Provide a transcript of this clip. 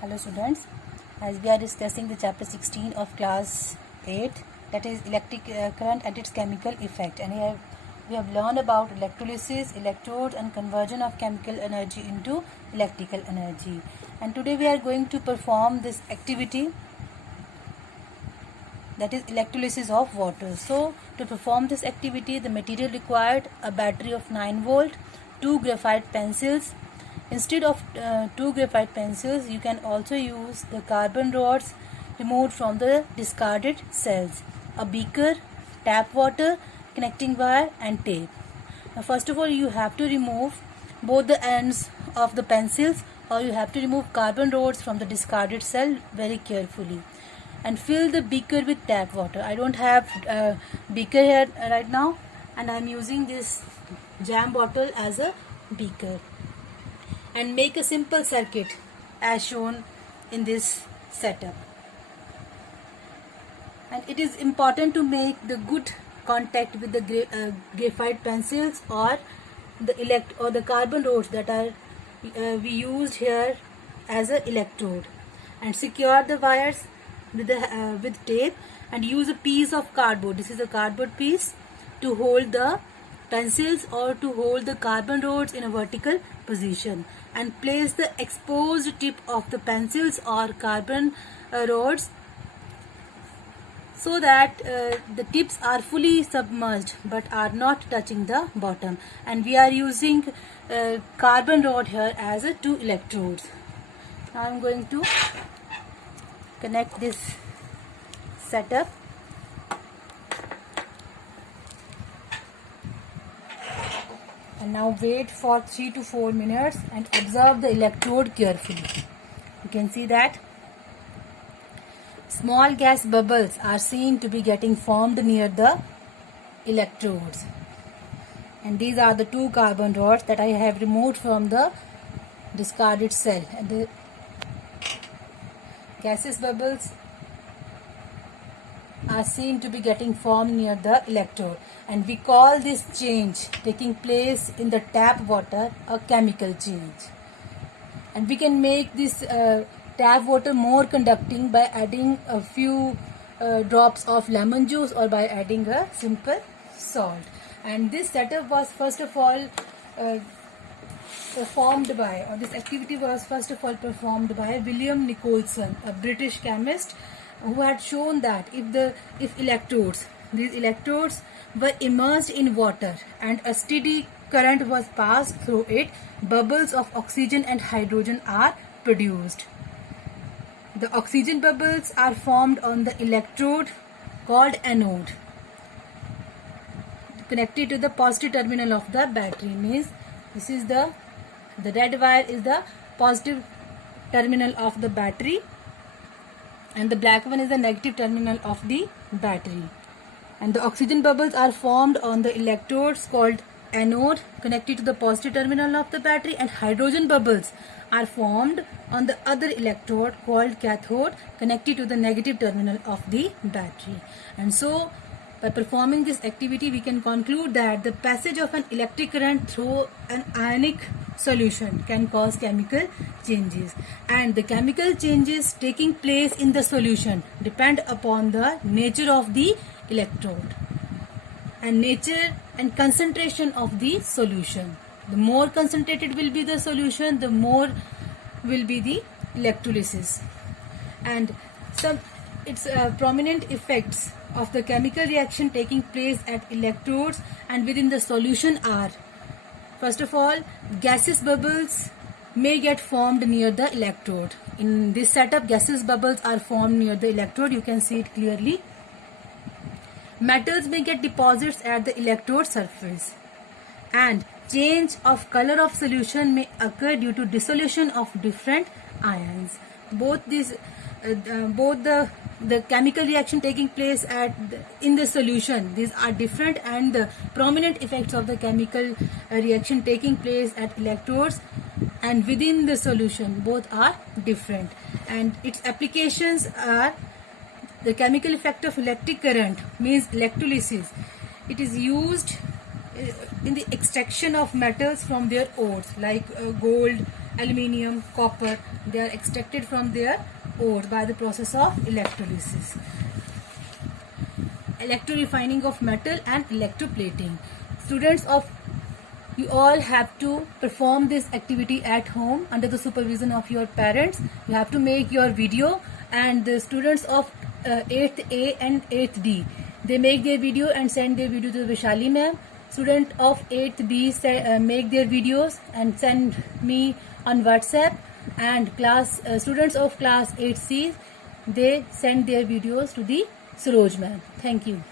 Hello students, as we are discussing the chapter 16 of class 8, that is electric current and its chemical effect, and we have learned about electrolysis, electrodes and conversion of chemical energy into electrical energy. And today we are going to perform this activity, that is electrolysis of water. So to perform this activity, the material required: a battery of 9 volt, 2 graphite pencils. Instead of 2 graphite pencils, you can also use the carbon rods removed from the discarded cells, a beaker, tap water, connecting wire and tape. Now first of all, you have to remove both the ends of the pencils, or you have to remove carbon rods from the discarded cell very carefully, and fill the beaker with tap water. I don't have a beaker here right now, and I am using this jam bottle as a beaker. And make a simple circuit as shown in this setup. And it is important to make the good contact with the graphite pencils or the carbon rods that are we used here as an electrode, and secure the wires with tape, and use a piece of cardboard. This is a cardboard piece to hold the pencils or to hold the carbon rods in a vertical position, and place the exposed tip of the pencils or carbon rods so that the tips are fully submerged but are not touching the bottom. And we are using carbon rod here as a 2 electrodes. Now I am going to connect this setup. And now wait for 3 to 4 minutes and observe the electrode carefully. You can see that small gas bubbles are seen to be getting formed near the electrodes. And these are the 2 carbon rods that I have removed from the discarded cell. And the gaseous bubbles are seen to be getting formed near the electrode, and we call this change taking place in the tap water a chemical change. And we can make this tap water more conducting by adding a few drops of lemon juice, or by adding a simple salt. And this setup was first of all performed by, or this activity was first of all performed by William Nicholson, a British chemist, who had shown that if these electrodes were immersed in water and a steady current was passed through it, bubbles of oxygen and hydrogen are produced. The oxygen bubbles are formed on the electrode called anode, connected to the positive terminal of the battery. Means this is the red wire is the positive terminal of the battery, and the black one is the negative terminal of the battery. And the oxygen bubbles are formed on the electrodes called anode, connected to the positive terminal of the battery, and hydrogen bubbles are formed on the other electrode called cathode, connected to the negative terminal of the battery. And so by performing this activity, we can conclude that the passage of an electric current through an ionic solution can cause chemical changes, and the chemical changes taking place in the solution depend upon the nature of the electrode and nature and concentration of the solution. The more concentrated will be the solution, the more will be the electrolysis. And its prominent effects of the chemical reaction taking place at electrodes and within the solution are: first of all, gaseous bubbles may get formed near the electrode. In this setup, gaseous bubbles are formed near the electrode. You can see it clearly. Metals may get deposits at the electrode surface, and change of color of solution may occur due to dissolution of different ions. Both the chemical reaction taking place in the solution, these are different, and the prominent effects of the chemical reaction taking place at electrodes and within the solution, both are different. And its applications are: the chemical effect of electric current means electrolysis. It is used in the extraction of metals from their ores, like gold, aluminium, copper. They are extracted from their ores by the process of electrolysis. Electro-refining of metal and electroplating. Students of you all have to perform this activity at home under the supervision of your parents. You have to make your video, and the students of 8th A and 8th D, they make their video and send their video to Vishali ma'am. Student of 8th B make their videos and send me on WhatsApp, and students of class 8C, they send their videos to the Saroj ma'am. Thank you.